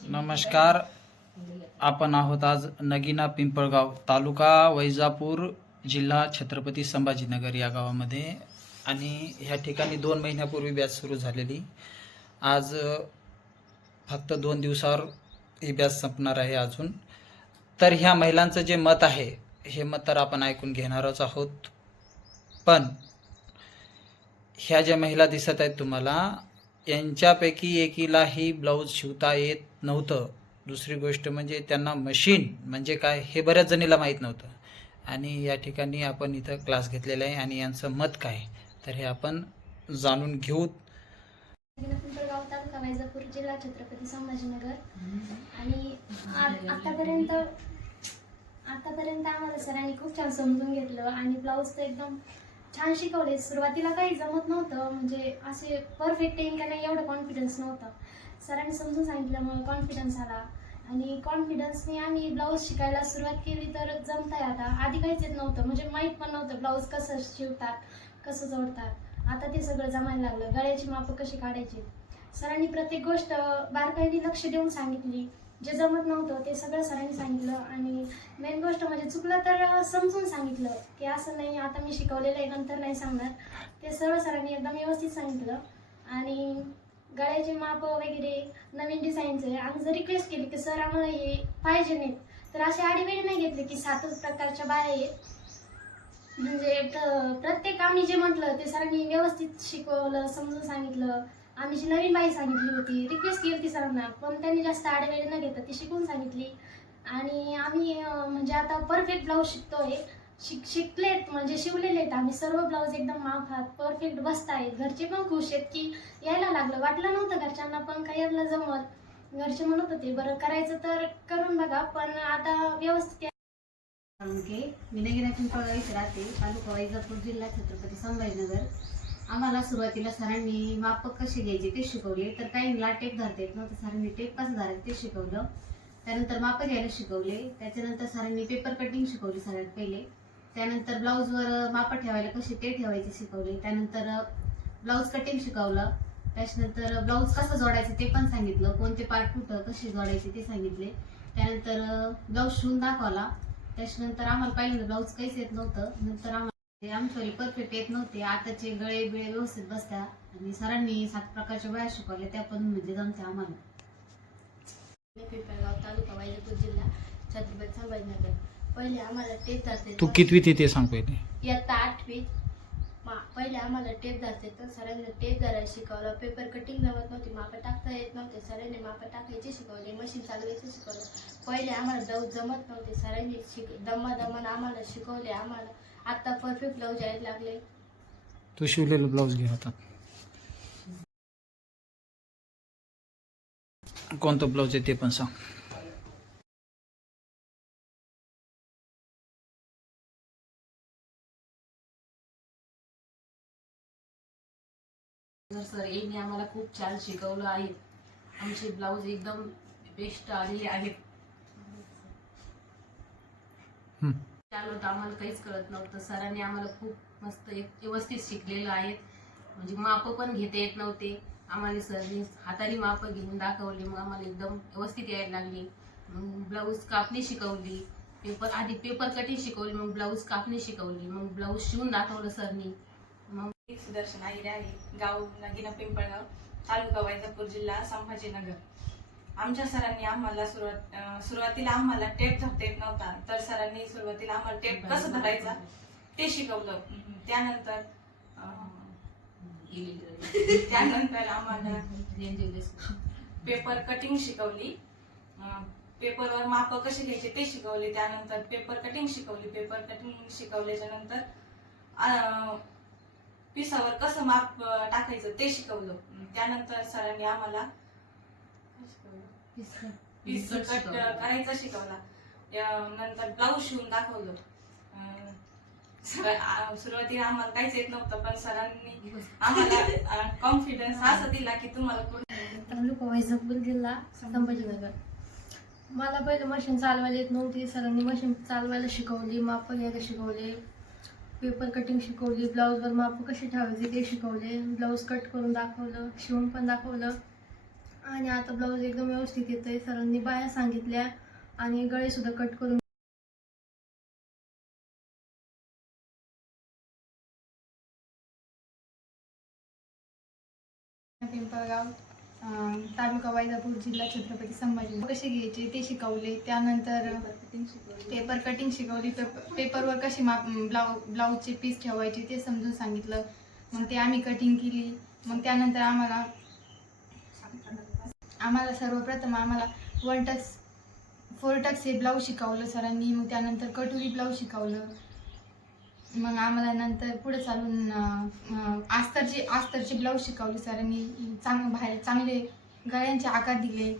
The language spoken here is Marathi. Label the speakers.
Speaker 1: नमस्कार. आपण आहोत आज नगिना पिंपळगाव तालुका वैजापूर जिल्हा छत्रपती संभाजीनगर या गावामध्ये. आणि ह्या ठिकाणी दोन महिन्यापूर्वी बॅच सुरू झालेली. आज फक्त दोन दिवसावर ही बॅच संपणार आहे अजून. तर ह्या महिलांचं जे मत आहे हे मत तर आपण ऐकून घेणारच आहोत. पण ह्या ज्या महिला दिसत आहेत तुम्हाला यांच्यापैकी एकीलाही ब्लाऊज शिवता येत नव्हतं. दुसरी गोष्ट म्हणजे त्यांना मशीन म्हणजे काय हे बऱ्याच जणीला माहीत नव्हतं. आणि या ठिकाणी आपण इथं क्लास घेतलेला आहे आणि यांचं मत काय? तर हे आपण जाणून घेऊ.
Speaker 2: पिंपळगाव तालुका वैजापूर जिल्हा छत्रपती संभाजीनगर. आणि आतापर्यंत आतापर्यंत आम्हाला सरांनी खूप छान समजून घेतलं. आणि ब्लाऊज तर एकदम छान शिकवले. सुरुवातीला काही जमत नव्हतं म्हणजे असे परफेक्ट येईन का नाही एवढं कॉन्फिडन्स नव्हतं. सरांनी समजून सांगितल्यामुळे कॉन्फिडन्स आला. आणि कॉन्फिडन्सने आम्ही ब्लाऊज शिकायला सुरुवात केली तर जमतंय आता. आधी काहीच येत नव्हतं म्हणजे माहीत पण नव्हतं ब्लाऊज कसं शिवतात कसं जोडतात. आता ते सगळं जमायला लागलं. गळ्याची मापं कशी काढायची? सरांनी प्रत्येक गोष्ट बारकाईने लक्ष देऊन सांगितली. जे जमत नव्हतं ते सगळं सरांनी सांगितलं आणि मेन गोष्ट म्हणजे चुकलं तर समजून सांगितलं की असं नाही आता मी शिकवलेलं आहे नंतर नाही सांगणार. ते सर्व सरांनी एकदम व्यवस्थित सांगितलं आणि गळ्याचे माप वगैरे नवीन डिझाईनचे आम्ही जर रिक्वेस्ट केली की सर आम्हाला हे पाहिजे नाहीत तर असे आडीवेळी नाही घेतले की सातच प्रकारच्या बाया आहेत. म्हणजे प्रत्येक आम्ही जे म्हटलं ते सरांनी व्यवस्थित शिकवलं समजून सांगितलं. आम्ही जी नवीन बाई सांगितली होती. रिक्वेस्ट केली होती सरांना पण त्यांनी जास्त आडवेळ न घेता ती शिकून सांगितली. आणि आम्ही म्हणजे आता परफेक्ट ब्लाऊज शिकतोय शिक शिकलेत म्हणजे शिवलेले आहेत आम्ही. सर्व ब्लाऊज एकदम माफात परफेक्ट बसतायत घरचे पण खुश आहेत की यायला लागलं. वाटलं नव्हतं घरच्यांना पण काही यायला जमत घरचे म्हणत होते बरं करायचं तर करून बघा पण आता व्यवस्थित
Speaker 3: मी नगिरा पिंपळगाव राहते. तालुका वैजापूर जिल्हा छत्रपती संभाजीनगर. आम्हाला सुरुवातीला सरांनी माप कसे घ्यायचे ते शिकवले तर काहींना टेप धरता येत नव्हतं. सरांनी टेप कसं धरायचं ते शिकवलं. त्यानंतर माप घ्यायला शिकवले. त्याच्यानंतर सरांनी पेपर कटिंग शिकवली सगळ्यात पहिले. त्यानंतर ब्लाऊजवर माप ठेवायला कसे ते ठेवायचे शिकवले. त्यानंतर ब्लाऊज कटिंग शिकवलं. त्याच्यानंतर ब्लाऊज कसं जोडायचं ते पण सांगितलं. कोणते पार्ट कुठं कसे जोडायचे ते सांगितले. त्यानंतर ब्लाऊज शिवून दाखवला. त्याच्यानंतर आम्हाला पहिल्यांदा ब्लाऊज काहीच येत नव्हतं. नंतर आम्हाला ते आमच्यावाले परफेक्ट येत नव्हते. आताचे गळे बिळे व्यवस्थित बसत्या आणि सरांनी सात प्रकारच्या बाया शिकवल्या त्या पण म्हणजे जमत्या आम्हाला.
Speaker 4: पिंपळगाव तालुका वैजापूर जिल्हा छत्रपती संभाजीनगर. पहिले आम्हाला टेप धरते
Speaker 1: तू कितवी ते सांग पहिले.
Speaker 4: इयत्ता आठवीत. मा पहिले आम्हाला टेप धरते तर सरांनी टेप धरायला शिकवलं. पेपर कटिंग जमत नव्हती. मापं टाकता येत नव्हते. सरांनी मापं टाकायचे शिकवले. मशीन चालवायचे शिकवलं. पहिले आम्हाला ब्लाऊज जमत नव्हते. सरांनी शिक दमा दमन आम्हाला शिकवले. आम्हाला आता परफेक्ट ब्लाऊज यायला लागले.
Speaker 1: तू शिवलेलं ब्लाऊज घे हातात कोणतं ब्लाऊज आहे ते पण सांग.
Speaker 5: तर सर यांनी आम्हाला खूप छान शिकवलं आहे. आमचे ब्लाऊज एकदम बेस्ट आलेले आहेत. छान होतं आम्हाला काहीच कळत नव्हतं. सरांनी आम्हाला खूप मस्त एक व्यवस्थित शिकलेलं आहे. म्हणजे माप पण घेता येत नव्हते. आम्हाला सरनी हाताने माप घेऊन दाखवले मग आम्हाला एकदम व्यवस्थित यायला लागली. मग ब्लाऊज कापणी शिकवली. पेपर आधी पेपर कटिंग शिकवली मग ब्लाऊज कापणी शिकवली. मग ब्लाऊज शिवून दाखवलं सरनी.
Speaker 6: सुदर्शन आहिरे आहे गाव नगिना पिंपळगाव तालुका वैजापूर जिल्हा संभाजीनगर. आमच्या सरांनी आम्हाला सुरुवात सुरुवातीला आम्हाला टेप धरता येत नव्हता. तर सरांनी सुरुवातीला आम्हाला टेप कसं धरायचा ते शिकवलं. त्यानंतर त्यानंतर आम्हाला पेपर कटिंग शिकवली. पेपरवर माप कसे घ्यायचे ते शिकवले. त्यानंतर पेपर कटिंग शिकवली. पेपर कटिंग शिकवल्याच्या नंतर पिसावर कसं माप टाकायचं ते शिकवलं. त्यानंतर सरांनी आम्हाला? पीस कट करायचा शिकवला. नंतर ब्लाऊज शिवून दाखवलं. सुरुवातीला आम्हाला काहीच येत नव्हतं पण सरांनी आम्हाला कॉन्फिडन्स असा दिला की तुम्हाला
Speaker 2: तालुका वैजापूर जिल्हा संभाजीनगर. मला पहिलं मशीन चालवायला येत नव्हती सरांनी मशीन चालवायला शिकवली माप घ्यायला शिकवले. पेपर कटिंग शिकवली ब्लाऊजवर माप कशी ठेवायची ते शिकवले ब्लाऊज कट करून दाखवलं शिवून पण दाखवलं.
Speaker 4: आणि आता ब्लाऊज एकदम व्यवस्थित येतोय. सरांनी बाया सांगितल्या आणि गळे सुद्धा कट करून
Speaker 7: पिंपळगाव. तालुका वैजापूर जिल्हा छत्रपती संभाजी कसे घ्यायचे ते शिकवले. त्यानंतर पेपर कटिंग शिकवली. पेपर पेपरवर कशी माप ब्लाऊ ब्लाऊजचे पीस ठेवायचे ते समजून सांगितलं. मग ते आम्ही कटिंग केली. मग त्यानंतर आम्हाला आम्हाला सर्वप्रथम आम्हाला वन टक्स फोर टक्स हे ब्लाऊज शिकवलं सरांनी. मग त्यानंतर कटोरी ब्लाऊज शिकवलं. मग आम्हाला नंतर पुढे चालून आस्तरची आस्तरची ब्लाऊज शिकवले सरांनी चांग बाहेर चांगले गळ्यांचे आकार दिले.